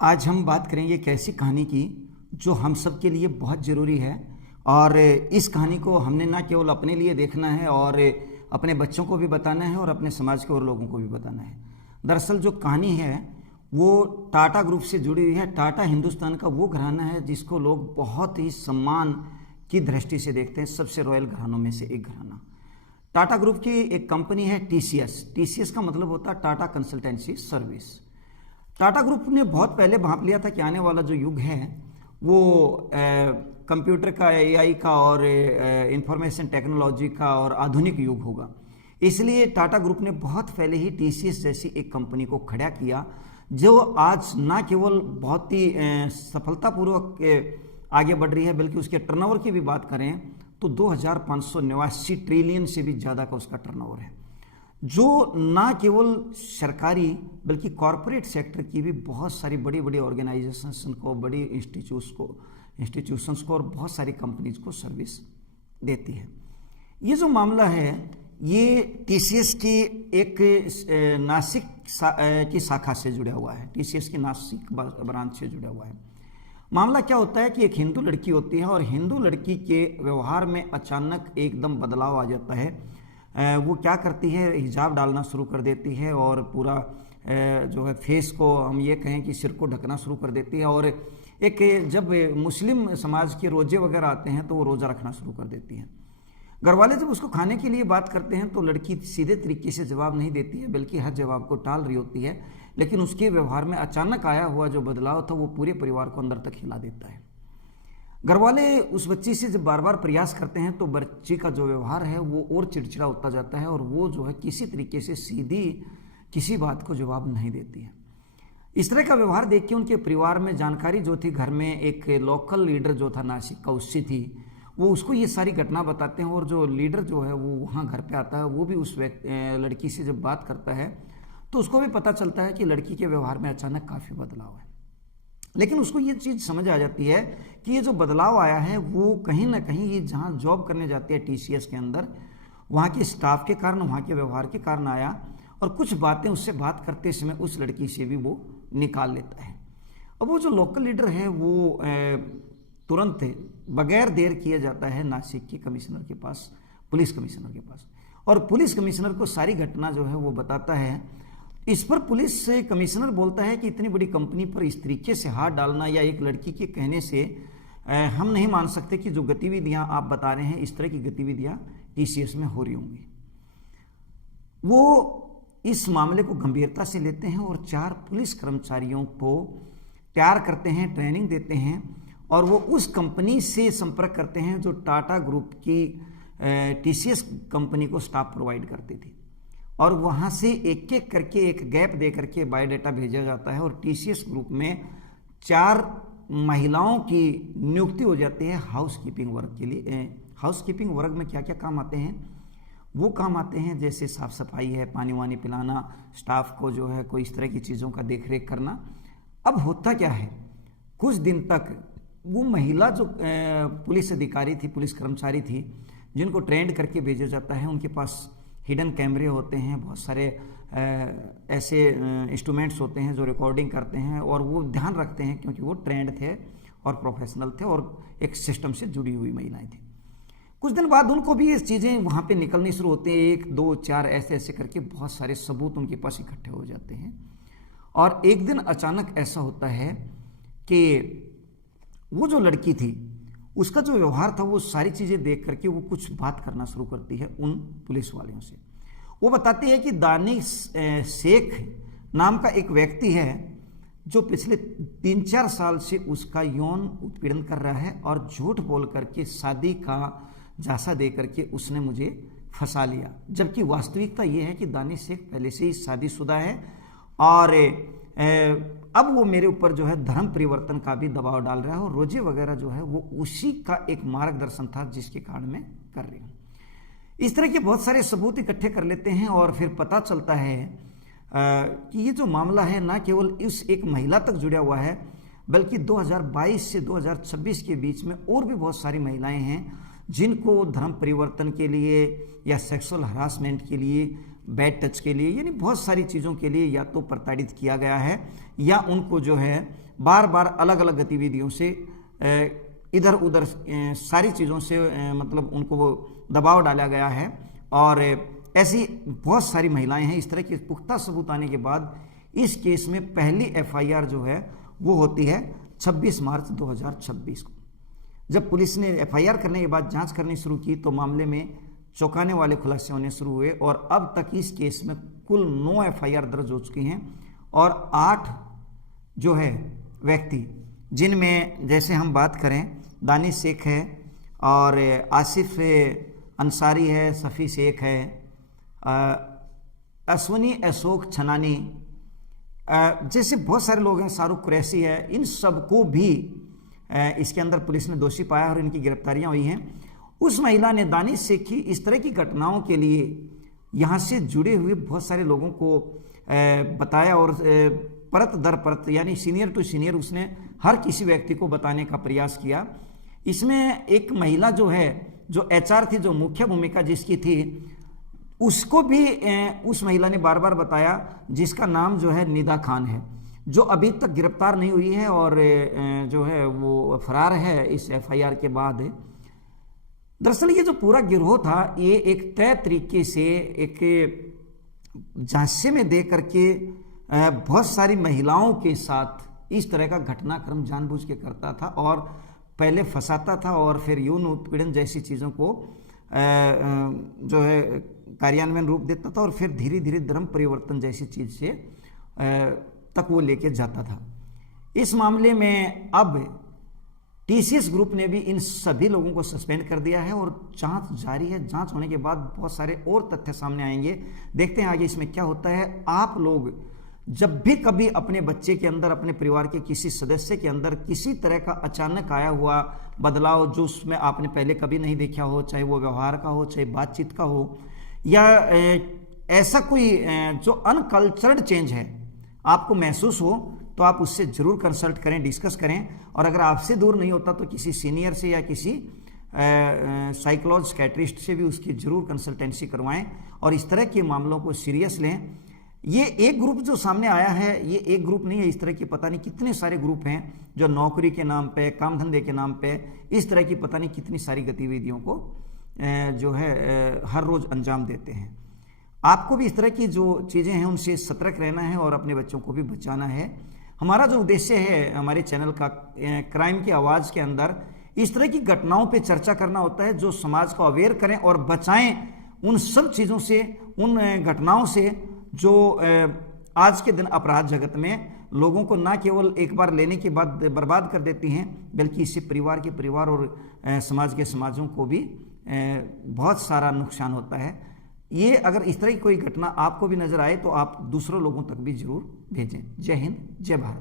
आज हम बात करेंगे एक ऐसी कहानी की जो हम सब के लिए बहुत ज़रूरी है। और इस कहानी को हमने ना केवल अपने लिए देखना है और अपने बच्चों को भी बताना है और अपने समाज के और लोगों को भी बताना है। दरअसल जो कहानी है वो टाटा ग्रुप से जुड़ी हुई है। टाटा हिंदुस्तान का वो घराना है जिसको लोग बहुत ही सम्मान की दृष्टि से देखते हैं, सबसे रॉयल घरानों में से एक घराना। टाटा ग्रुप की एक कंपनी है टीसीएस। टीसीएस का मतलब होता है Tata consultancy service. Tata group ने बहुत पहले भांप लिया था कि आने वाला जो युग है वो कंप्यूटर का, एआई का और इंफॉर्मेशन टेक्नोलॉजी का और आधुनिक युग होगा। इसलिए टाटा ग्रुप ने बहुत पहले ही टीसीएस जैसी एक कंपनी को खड़ा किया जो आज ना केवल बहुत ही सफलतापूर्वक आगे बढ़ रही है, बल्कि उसके टर्नओवर की भी बात करें तो 2589 ट्रिलियन से भी ज़्यादा का उसका टर्नओवर है, जो ना केवल सरकारी बल्कि कॉरपोरेट सेक्टर की भी बहुत सारी बड़ी बड़ी ऑर्गेनाइजेशंस को, बड़ी इंस्टीट्यूशंस को और बहुत सारी कंपनीज को सर्विस देती है। ये जो मामला है ये टीसीएस की एक नासिक की शाखा से जुड़ा हुआ है। टीसीएस की नासिक ब्रांच से जुड़ा हुआ है। मामला क्या होता है कि एक हिंदू लड़की होती है और हिंदू लड़की के व्यवहार में अचानक एकदम बदलाव आ जाता है। वो क्या करती है, हिजाब डालना शुरू कर देती है और पूरा जो है फेस को, हम ये कहें कि सिर को ढकना शुरू कर देती है। और एक जब मुस्लिम समाज के रोजे वगैरह आते हैं तो वो रोज़ा रखना शुरू कर देती है। घर वाले जब उसको खाने के लिए बात करते हैं तो लड़की सीधे तरीके से जवाब नहीं देती है, बल्कि हर जवाब को टाल रही होती है। लेकिन उसके व्यवहार में अचानक आया हुआ जो बदलाव था वो पूरे परिवार को अंदर तक हिला देता है। घर वाले उस बच्ची से जब बार बार प्रयास करते हैं तो बच्ची का जो व्यवहार है वो और चिड़चिड़ा होता जाता है और वो जो है किसी तरीके से सीधी किसी बात को जवाब नहीं देती है। इस तरह का व्यवहार देख के उनके परिवार में जानकारी जो थी, घर में एक लोकल लीडर जो था नासिक का, उससे थी, वो उसको ये सारी घटना बताते हैं। और जो लीडर जो है वो वहाँ घर पे आता है, वो भी उस लड़की से जब बात करता है तो उसको भी पता चलता है कि लड़की के व्यवहार में अचानक काफ़ी बदलाव है। लेकिन उसको ये चीज़ समझ आ जाती है कि ये जो बदलाव आया है वो कहीं ना कहीं ये जहाँ जॉब करने जाती है टीसीएस के अंदर, वहाँ के स्टाफ के कारण, वहाँ के व्यवहार के कारण आया। और कुछ बातें उससे बात करते समय उस लड़की से भी वो निकाल लेता है। अब वो जो लोकल लीडर है वो तुरंत बगैर देर किया जाता है नासिक के कमिश्नर के पास, पुलिस कमिश्नर के पास। और पुलिस कमिश्नर को सारी घटना जो है वो बताता है। इस पर पुलिस कमिश्नर बोलता है कि इतनी बड़ी कंपनी पर इस तरीके से हाथ डालना या एक लड़की के कहने से हम नहीं मान सकते कि जो गतिविधियां आप बता रहे हैं इस तरह की गतिविधियां टीसीएस में हो रही होंगी। वो इस मामले को गंभीरता से लेते हैं और 4 पुलिस कर्मचारियों को तैयार करते हैं, ट्रेनिंग देते हैं और वो उस कंपनी से संपर्क करते हैं जो टाटा ग्रुप की टीसीएस कंपनी को स्टाफ प्रोवाइड करती थी। और वहाँ से एक एक करके, एक गैप दे करके बायोडाटा भेजा जाता है और टीसीएस ग्रुप में 4 महिलाओं की नियुक्ति हो जाती है हाउस कीपिंग वर्क के लिए। हाउस कीपिंग वर्क में क्या क्या काम आते हैं? वो काम आते हैं जैसे साफ सफाई है, पानी वानी पिलाना, स्टाफ को जो है कोई इस तरह की चीज़ों का देख रेख करना। अब होता क्या है, कुछ दिन तक वो महिला जो पुलिस अधिकारी थी, पुलिस कर्मचारी थी, जिनको ट्रेंड करके भेजा जाता है, उनके पास हिडन कैमरे होते हैं, बहुत सारे ऐसे इंस्ट्रूमेंट्स होते हैं जो रिकॉर्डिंग करते हैं और वो ध्यान रखते हैं क्योंकि वो ट्रेंड थे और प्रोफेशनल थे और एक सिस्टम से जुड़ी हुई महिलाएं थी। कुछ दिन बाद उनको भी ये चीज़ें वहाँ पे निकलनी शुरू होती हैं, 1 2 4 ऐसे ऐसे करके बहुत सारे सबूत उनके पास इकट्ठे हो जाते हैं। और एक दिन अचानक ऐसा होता है कि वो जो लड़की थी उसका जो व्यवहार था वो सारी चीज़ें देख करके वो कुछ बात करना शुरू करती है उन पुलिस वालों से। वो बताती है कि दानिश शेख नाम का एक व्यक्ति है जो पिछले 3-4 साल से उसका यौन उत्पीड़न कर रहा है और झूठ बोल करके शादी का झांसा दे करके उसने मुझे फंसा लिया। जबकि वास्तविकता ये है कि दानिश शेख पहले से ही शादीशुदा है और अब वो मेरे ऊपर जो है धर्म परिवर्तन का भी दबाव डाल रहा है और रोजे वगैरह जो है वो उसी का एक मार्गदर्शन था जिसके कारण मैं कर रही हूँ। इस तरह के बहुत सारे सबूत इकट्ठे कर लेते हैं और फिर पता चलता है कि ये जो मामला है ना केवल इस एक महिला तक जुड़ा हुआ है, बल्कि 2022 से 2026 के बीच में और भी बहुत सारी महिलाएं हैं जिनको धर्म परिवर्तन के लिए या सेक्सुअल हरासमेंट के लिए, बैड टच के लिए, यानी बहुत सारी चीज़ों के लिए या तो प्रताड़ित किया गया है या उनको जो है बार बार अलग अलग गतिविधियों से इधर उधर सारी चीज़ों से मतलब उनको वो दबाव डाला गया है। और ऐसी बहुत सारी महिलाएं हैं। इस तरह के पुख्ता सबूत आने के बाद इस केस में पहली एफआईआर जो है वो होती है 26 मार्च 2026 को। जब पुलिस ने एफआईआर करने के बाद जांच करनी शुरू की तो मामले में चौंकाने वाले खुलासे होने शुरू हुए और अब तक इस केस में कुल 9 एफआईआर दर्ज हो चुकी हैं और 8 जो है व्यक्ति, जिनमें जैसे हम बात करें दानिश शेख है और आसिफ अंसारी है, सफ़ी शेख है, अश्वनी अशोक छनानी जैसे बहुत सारे लोग हैं, शाहरुख कुरैशी है, इन सबको भी इसके अंदर पुलिस ने दोषी पाया और इनकी गिरफ्तारियां हुई हैं। उस महिला ने दानिश शेख की इस तरह की घटनाओं के लिए यहाँ से जुड़े हुए बहुत सारे लोगों को बताया और परत दर परत यानी सीनियर टू सीनियर उसने हर किसी व्यक्ति को बताने का प्रयास किया। इसमें एक महिला जो है, जो एचआर थी, जो मुख्य भूमिका जिसकी थी, उसको भी उस महिला ने बार बार बताया, जिसका नाम जो है निदा खान है, जो अभी तक गिरफ्तार नहीं हुई है और जो है वो फरार है इस एफआईआर के बाद। दरअसल ये जो पूरा गिरोह था ये एक तय तरीके से एक झांसे में दे करके बहुत सारी महिलाओं के साथ इस तरह का घटनाक्रम जानबूझ के करता था और पहले फंसाता था और फिर यौन उत्पीड़न जैसी चीज़ों को जो है कार्यान्वयन रूप देता था और फिर धीरे धीरे धर्म परिवर्तन जैसी चीज़ से तक वो लेके जाता था। इस मामले में अब टीसीएस ग्रुप ने भी इन सभी लोगों को सस्पेंड कर दिया है और जांच जारी है। जांच होने के बाद बहुत सारे और तथ्य सामने आएंगे। देखते हैं आगे इसमें क्या होता है। आप लोग जब भी कभी अपने बच्चे के अंदर, अपने परिवार के किसी सदस्य के अंदर किसी तरह का अचानक आया हुआ बदलाव जो उसमें आपने पहले कभी नहीं देखा हो, चाहे वो व्यवहार का हो, चाहे बातचीत का हो, या ऐसा कोई जो अनकल्चर्ड चेंज है आपको महसूस हो, तो आप उससे जरूर कंसल्ट करें, डिस्कस करें। और अगर आपसे दूर नहीं होता तो किसी सीनियर से या किसी साइकोलॉजिस्ट से भी उसकी जरूर कंसल्टेंसी करवाएं और इस तरह के मामलों को सीरियस लें। ये एक ग्रुप जो सामने आया है, ये एक ग्रुप नहीं है, इस तरह की पता नहीं कितने सारे ग्रुप हैं जो नौकरी के नाम पे, काम धंधे के नाम पे इस तरह की पता नहीं कितनी सारी गतिविधियों को जो है हर रोज अंजाम देते हैं। आपको भी इस तरह की जो चीज़ें हैं उनसे सतर्क रहना है और अपने बच्चों को भी बचाना है। हमारा जो उद्देश्य है हमारे चैनल का, क्राइम की आवाज़ के अंदर इस तरह की घटनाओं पे चर्चा करना होता है जो समाज को अवेयर करें और बचाएं उन सब चीज़ों से, उन घटनाओं से जो आज के दिन अपराध जगत में लोगों को ना केवल एक बार लेने के बाद बर्बाद कर देती हैं, बल्कि इससे परिवार के परिवार और समाज के समाजों को भी बहुत सारा नुकसान होता है। ये अगर इस तरह की कोई घटना आपको भी नजर आए तो आप दूसरों लोगों तक भी जरूर भेजें। जय हिंद, जय भारत।